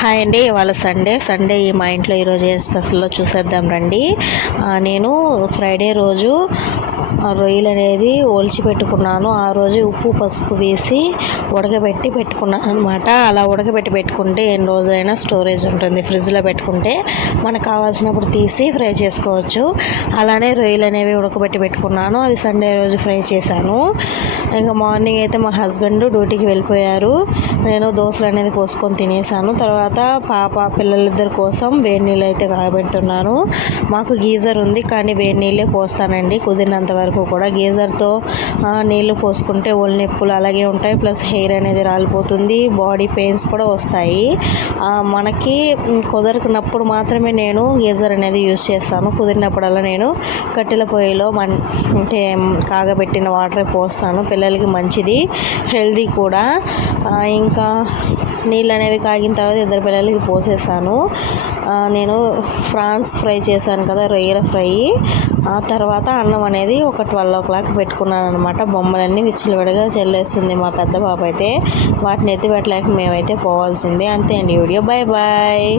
Hi అండి. ఇవాళ Sunday మా ఇంట్లో ఈరోజు ఏం స్పెషల్లో చూసేద్దాం రండి. నేను ఫ్రైడే రోజు రొయ్యలు అనేది ఒలిచి పెట్టుకున్నాను. ఆ రోజు ఉప్పు పసుపు వేసి ఉడకబెట్టి పెట్టుకున్నాను అనమాట. అలా ఉడకబెట్టి పెట్టుకుంటే ఎన్ని రోజులైనా స్టోరేజ్ ఉంటుంది. ఫ్రిడ్జ్లో పెట్టుకుంటే మనకు కావాల్సినప్పుడు తీసి ఫ్రై చేసుకోవచ్చు. అలానే రొయ్యలు అనేవి ఉడకబెట్టి పెట్టుకున్నాను. అది సండే రోజు ఫ్రై చేశాను. ఇంకా మార్నింగ్ అయితే మా హస్బెండ్ డ్యూటీకి వెళ్ళిపోయారు. నేను దోశలు అనేది పోసుకొని తినేసాను. తర్వాత పిల్లలిద్దరి కోసం వేడి నీళ్ళు అయితే కాగబెడుతున్నాను. మాకు గీజర్ ఉంది, కానీ వేడి నీళ్ళే పోస్తానండి కుదిరినంత వరకు కూడా. గీజర్తో నీళ్లు పోసుకుంటే ఒళ్ళు నొప్పులు అలాగే ఉంటాయి, ప్లస్ హెయిర్ అనేది రాలిపోతుంది, బాడీ పెయిన్స్ కూడా వస్తాయి. మనకి కుదరకున్నప్పుడు మాత్రమే నేను గీజర్ అనేది యూజ్ చేస్తాను. కుదిరినప్పుడల్లా నేను కట్టెల పొయ్యిలో అంటే కాగబెట్టిన వాటరే పోస్తాను. పిల్లలకి మంచిది, హెల్దీ కూడా. ఇంకా నీళ్ళు అనేవి కాగిన తర్వాత ఇద్దరు పిల్లలకి పోసేసాను. నేను ఫ్రాన్స్ ఫ్రై చేశాను కదా, రొయ్యల ఫ్రై. ఆ తర్వాత అన్నం అనేది ఒక 12 o'clock పెట్టుకున్నాను అనమాట. బొమ్మలన్నీ విచ్చలవిడిగా చెల్లేస్తుంది మా పెద్ద పాప అయితే. వాటిని ఎత్తిపెట్టలేక మేమైతే పోవాల్సిందే. అంతే అండి వీడియో. Bye bye.